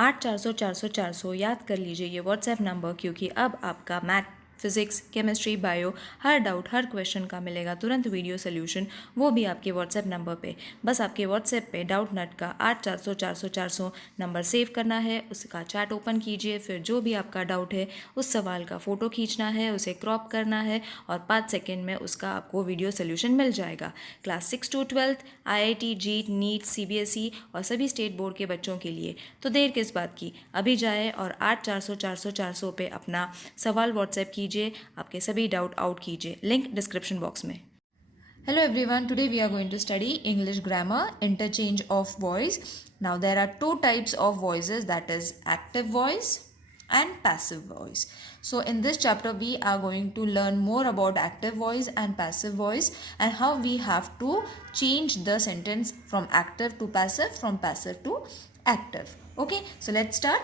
8 400 400 400 याद कर लीजिए ये व्हाट्सएप नंबर, क्योंकि अब आपका मैथ, फिजिक्स, केमिस्ट्री, बायो हर डाउट, हर क्वेश्चन का मिलेगा तुरंत वीडियो सोल्यूशन, वो भी आपके व्हाट्सएप नंबर पे। बस आपके व्हाट्सएप पे डाउट नट का 8 400 400 400 नंबर सेव करना है, उसका चैट ओपन कीजिए, फिर जो भी आपका डाउट है उस सवाल का फ़ोटो खींचना है, उसे क्रॉप करना है और 5 सेकेंड में उसका आपको वीडियो सोल्यूशन मिल जाएगा। Class 6 to 12 IIT, JEE, NEET, CBSE और सभी स्टेट बोर्ड के बच्चों के लिए। तो देर किस बात की, अभी जाए और 8 400 400 400 पे अपना सवाल व्हाट्सएप कीजिए, आपके सभी डाउट आउट कीजिए, लिंक डिस्क्रिप्शन बॉक्स में। Hello everyone, today we are going to study English grammar, interchange of voice. Now there are two types of voices, that is active voice and passive voice. So in this chapter we are going to learn more about active voice and passive voice and how we have to change the sentence from active to passive, from passive to active. Okay, so let's start.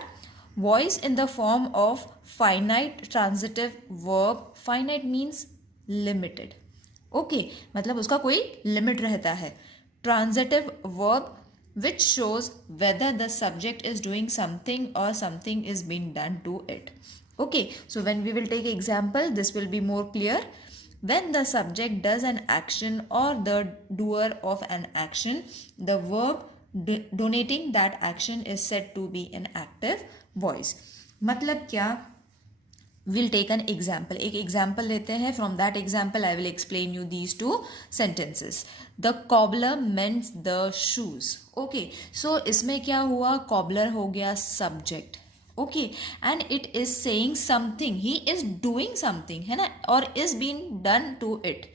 Voice in the form of finite transitive verb. Finite means limited. Okay मतलब उसका कोई limit रहता है. Transitive verb which shows whether the subject is doing something or something is being done to it. Okay, so when we will take example, this will be more clear. When the subject does an action or the doer of an action, the verb donating that action is said to be an active voice. मतलब क्या? We'll take an example. एक example लेते हैं. From that example, I will explain you these two sentences. The cobbler mends the shoes. Okay, so इसमें क्या हुआ? Cobbler हो गया subject. Okay, and it is saying something. He is doing something, है ना? और is being done to it.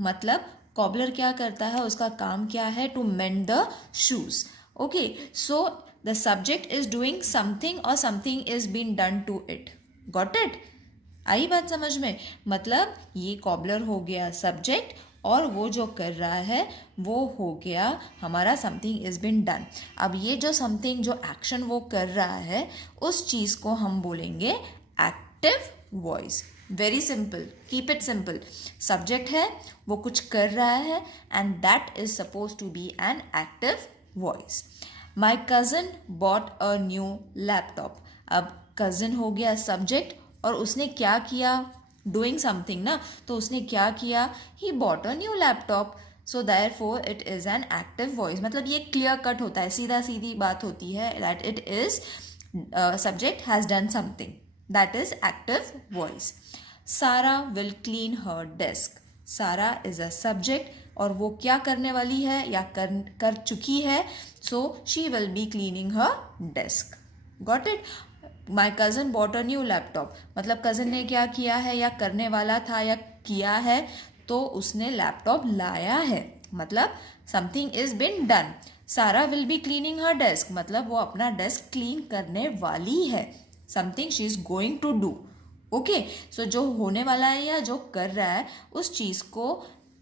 मतलब cobbler क्या करता है? उसका काम क्या है? To mend the shoes. Okay, so the subject is doing something or something is being done to it. Got it? आई बात समझ में? मतलब ये कॉबलर हो गया सब्जेक्ट और वो जो कर रहा है वो हो गया हमारा समथिंग इज बिन डन. अब ये जो समथिंग, जो एक्शन वो कर रहा है, उस चीज़ को हम बोलेंगे active voice. Very simple, keep it simple. Subject है, वो कुछ कर रहा है and that is suppose to be an active voice. My cousin bought a new laptop. अब कज़न हो गया सब्जेक्ट और उसने क्या किया? डूइंग समथिंग ना, तो उसने क्या किया? He bought a new laptop. So therefore it is an active voice. मतलब ये क्लियर कट होता है, सीधा सीधी बात होती है that it is subject has done something, that is active voice. सारा विल क्लीन हर डेस्क. सारा इज अ सब्जेक्ट और वो क्या करने वाली है या कर चुकी है. So she will be cleaning her desk. Got it? My cousin bought a new laptop. मतलब कज़न ने क्या किया है या करने वाला था या किया है, तो उसने लैपटॉप लाया है. मतलब something is been done. Sara will be cleaning her desk. मतलब वो अपना डेस्क क्लीन करने वाली है. Something she is going to do. Okay, so जो होने वाला है या जो कर रहा है, उस चीज़ को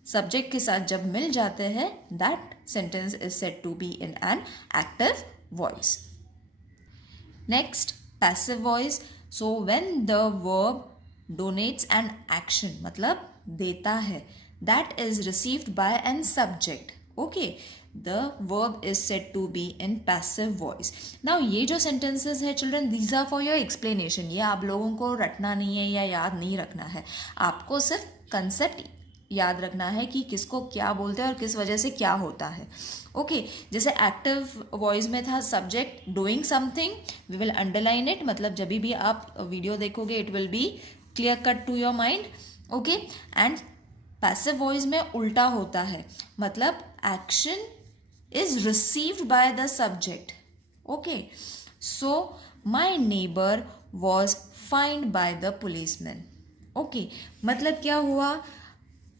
सब्जेक्ट के साथ जब मिल जाते हैं, that sentence is said to be in an active voice. Next, passive voice. So when the verb donates an action, मतलब देता है, that is received by an subject. Okay, the verb is said to be in passive voice. Now ये जो sentences है children, these are for your explanation. ये आप लोगों को रटना नहीं है या याद नहीं रखना है. आपको सिर्फ concept याद रखना है कि किसको क्या बोलते हैं और किस वजह से क्या होता है. ओके, जैसे एक्टिव वॉइस में था subject doing something, we will underline it. मतलब जब भी आप वीडियो देखोगे it will be clear cut to your mind. Okay, and passive voice में उल्टा होता है. मतलब action is received by the subject. Okay, so my neighbour was find by the policeman. Okay, मतलब क्या हुआ?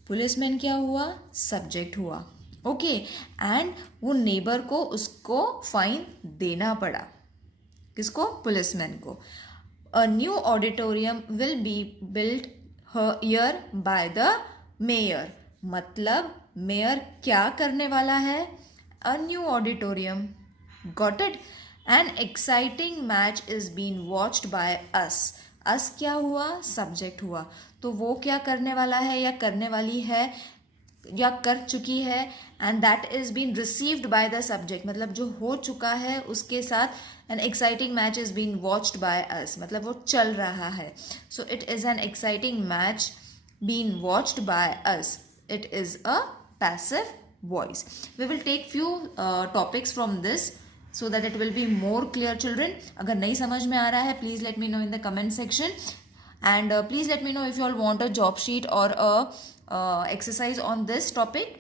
पुलिसमैन क्या हुआ? सब्जेक्ट हुआ. ओके, एंड वो नेबर को उसको फाइन देना पड़ा. किसको? पुलिसमैन को. A new auditorium will be build here by the mayor. मतलब मेयर क्या करने वाला है? A new auditorium. Got it? An exciting match is been watched by us. Us क्या हुआ? सब्जेक्ट हुआ. तो वो क्या करने वाला है या करने वाली है या कर चुकी है, and that is been received by the subject. मतलब जो हो चुका है उसके साथ An exciting match is being watched by us, मतलब वो चल रहा है. So it is an exciting match being watched by us. It is a passive voice. We will take few topics from this so that it will be more clear, children. अगर नहीं समझ में आ रहा है, please let me know in the comment section. And please let me know if you all want a job sheet or a exercise on this topic.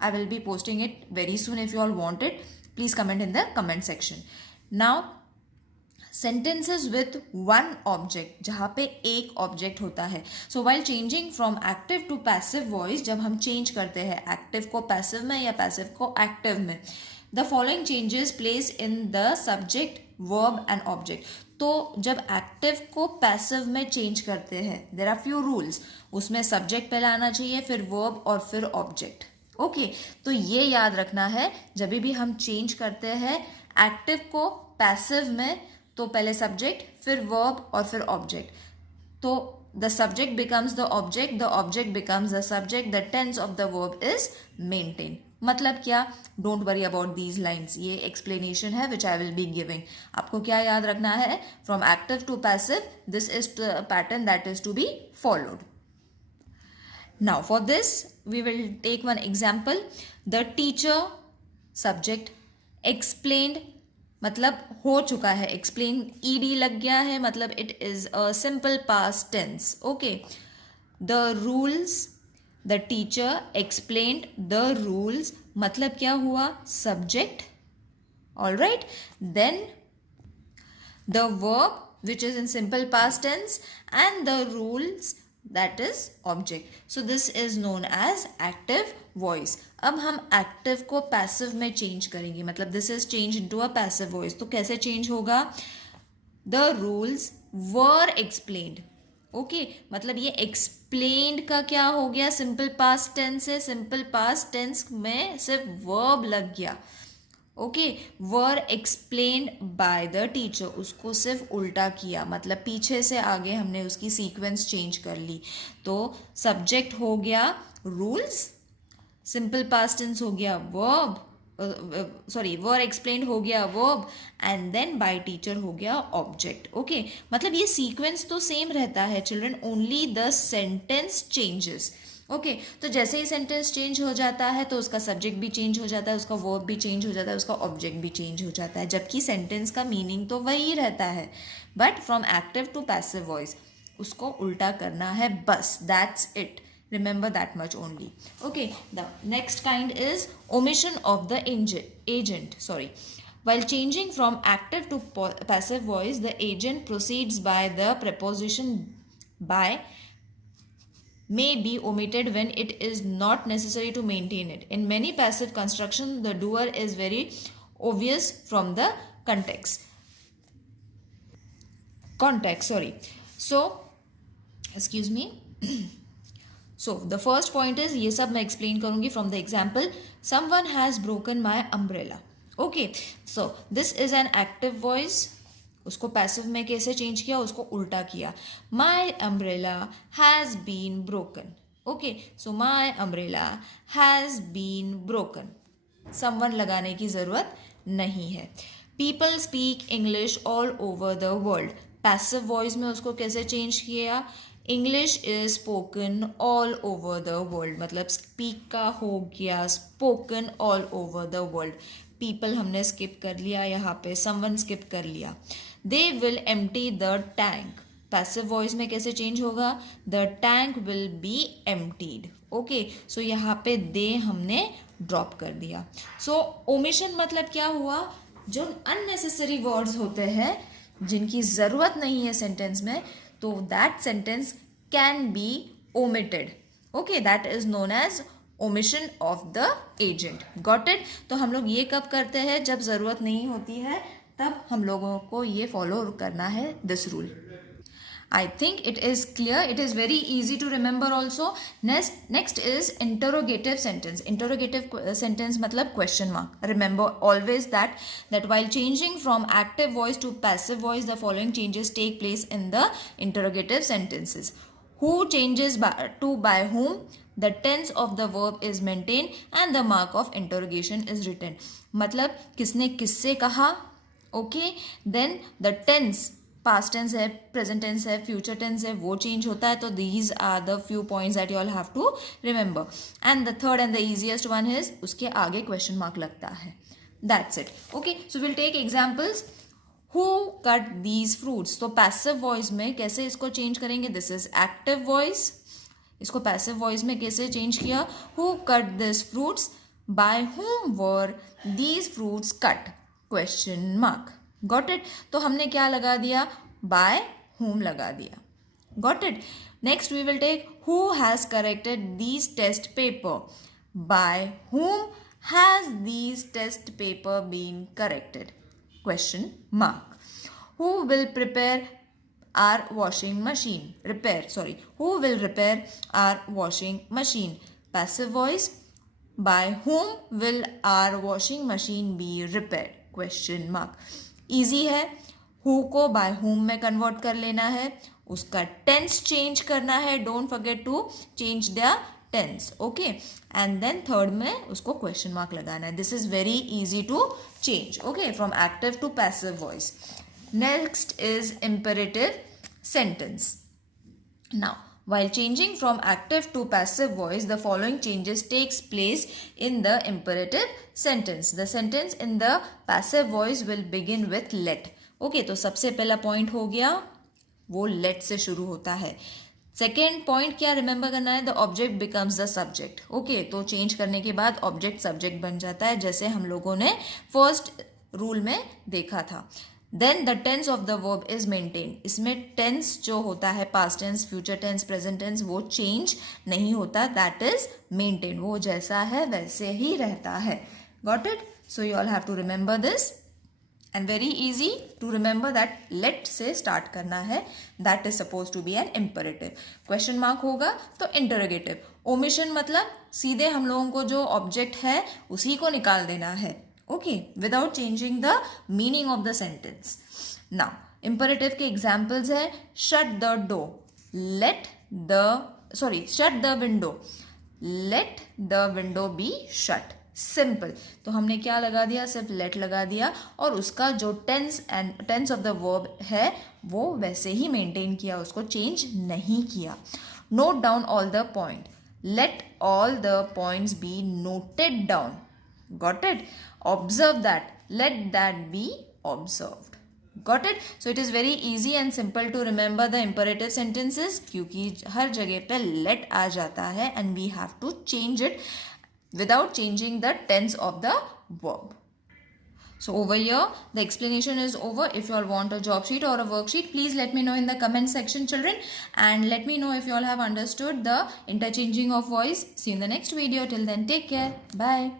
I will be posting it very soon. If you all want it, please comment in the comment section. Now, sentences with one object, जहाँ पे एक object होता है. So while changing from active to passive voice, जब हम change करते हैं active को passive में या passive को active में, the following changes place in the subject, verb and object. तो जब एक्टिव को पैसिव में चेंज करते हैं, देयर आर फ्यू रूल्स. उसमें सब्जेक्ट पहले आना चाहिए, फिर वर्ब और फिर ऑब्जेक्ट. ओके, तो ये याद रखना है जब भी हम चेंज करते हैं एक्टिव को पैसिव में, तो पहले सब्जेक्ट, फिर वर्ब और फिर ऑब्जेक्ट. तो the subject becomes the object becomes the subject, the tense of the verb is maintain. मतलब क्या? Don't worry about these lines. ये एक्सप्लेनेशन है which I will be giving. आपको क्या याद रखना है? From active to passive, this is the pattern that is to be followed. Now for this we will take one example. The teacher subject, explained मतलब हो चुका है, एक्सप्लेन ईडी लग गया है, मतलब it is a simple past tense. Okay. The rules, the teacher explained the rules, मतलब क्या हुआ? Subject. All right. Then the verb which is in simple past tense and the rules that is object. So this is known as active voice. अब हम active को passive में change करेंगे, मतलब this is change into a passive voice. तो कैसे change होगा? The rules were explained. Okay, मतलब ये एक्सप्लेन्ड का क्या हो गया? सिंपल पास्ट टेंस है, सिंपल पास्ट टेंस में सिर्फ वर्ब लग गया. Okay, were explained by the teacher, उसको सिर्फ उल्टा किया, मतलब पीछे से आगे हमने उसकी सीक्वेंस चेंज कर ली. तो सब्जेक्ट हो गया रूल्स, सिंपल पास्ट टेंस हो गया वर्ब, वर एक्सप्लेन्ड हो गया verb, and then by teacher हो गया ऑब्जेक्ट. ओके, मतलब ये सीक्वेंस तो सेम रहता है children, only the sentence changes. Okay, तो जैसे ही सेंटेंस चेंज हो जाता है तो उसका सब्जेक्ट भी चेंज हो जाता है, उसका वर्ब भी चेंज हो जाता है, उसका ऑब्जेक्ट भी चेंज हो जाता है, जबकि सेंटेंस का मीनिंग तो वही रहता है. But from active to passive voice उसको उल्टा करना है, बस. That's it. Remember that much only. Okay, the next kind is omission of the agent. While changing from active to passive voice, the agent proceeds by the preposition by may be omitted when it is not necessary to maintain it. In many passive constructions, the doer is very obvious from the context. So, excuse me. So the first point is, ये सब मैं explain करूँगी from the example. Someone has broken my umbrella. Okay, so this is an active voice. उसको passive में कैसे change किया? उसको उल्टा किया. My umbrella has been broken. Okay, so my umbrella has been broken. Someone लगाने की ज़रूरत नहीं है. People speak English all over the world. Passive voice में उसको कैसे change किया? English is spoken all over the world, मतलब स्पीक का हो गया spoken all over the world. People हमने स्किप कर लिया यहाँ पे, समवन स्किप कर लिया. They will empty the tank. Passive voice में कैसे चेंज होगा? The tank will be emptied. Okay, so यहाँ पे दे हमने ड्रॉप कर दिया. सो ओमिशन मतलब क्या हुआ? जो अननेसेसरी वर्ड्स होते हैं जिनकी ज़रूरत नहीं है सेंटेंस में, तो that sentence can be omitted. Okay, that is known as omission of the agent. Got it? तो हम लोग ये कब करते हैं? जब ज़रूरत नहीं होती है, तब हम लोगों को ये फॉलो करना है, this rule. I think it is clear. It is very easy to remember also. Next is interrogative sentence. Interrogative sentence मतलब question mark. Remember always that while changing from active voice to passive voice, the following changes take place in the interrogative sentences. Who changes by whom? The tense of the verb is maintained and the mark of interrogation is written. मतलब किसने किससे कहा? Okay, then the tense, past tense है, present tense है, future tense है, वो change होता है. तो these are the few points that you all have to remember. And the third and the easiest one is, उसके आगे क्वेश्चन मार्क लगता है. That's it. Okay, so will take examples. Who cut these fruits. तो passive voice में कैसे इसको change करेंगे? This is active voice. इसको पैसिव वॉइस में कैसे चेंज किया? Who cut this fruits, by whom were these fruits cut, question mark. Got it. तो हमने क्या लगा दिया? बाय हुम लगा दिया. Got it. Next we will take who has corrected these test paper, by whom has these test paper been corrected, question mark. Who will prepare our washing machine, who will repair our washing machine, passive voice. By whom will our washing machine be repaired, question mark. easy है. who को by whom में convert कर लेना है, उसका tense change करना है. don't forget to change the tense. okay, and then third में उसको question mark लगाना है. this is very easy to change. okay, from active to passive voice. Next is imperative sentence. Now, while changing from active to passive voice, the following changes takes place in the imperative sentence. The sentence in the passive voice will begin with let. Okay, तो सबसे पहला point हो गया, वो let से शुरू होता है. सेकेंड पॉइंट क्या रिमेंबर करना है? The object becomes the subject. Okay, तो चेंज करने के बाद ऑब्जेक्ट सब्जेक्ट बन जाता है, जैसे हम लोगों ने फर्स्ट रूल में देखा था. Then the tense of the verb is maintain. इसमें टेंस जो होता है, past tense, future tense, present tense, वो चेंज नहीं होता. That is maintain. वो जैसा है वैसे ही रहता है. Got it. So you all have to remember this. And very easy to remember that let से स्टार्ट करना है. That is suppose to be an imperative. Question mark होगा तो इंटरोगेटिव. ओमिशन मतलब सीधे हम लोगों को जो ऑब्जेक्ट है उसी को निकाल देना है. okay, without changing the meaning of the sentence. Now, imperative के examples है shut the door, shut the window, let the window be shut. Simple. तो हमने क्या लगा दिया? सिर्फ let लगा दिया और उसका जो tense of the verb है वो वैसे ही maintain किया, उसको change नहीं किया. Note down all the point. Let all the points be noted down. Got it? Observe that. Let that be observed. Got it? So it is very easy and simple to remember the imperative sentences क्योंकि हर जगह पे let आ जाता है and we have to change it without changing the tense of the verb. So over here the explanation is over. If you all want a job sheet or a worksheet, please let me know in the comment section, children, and let me know if you all have understood the interchanging of voice. See you in the next video. Till then, take care. Bye.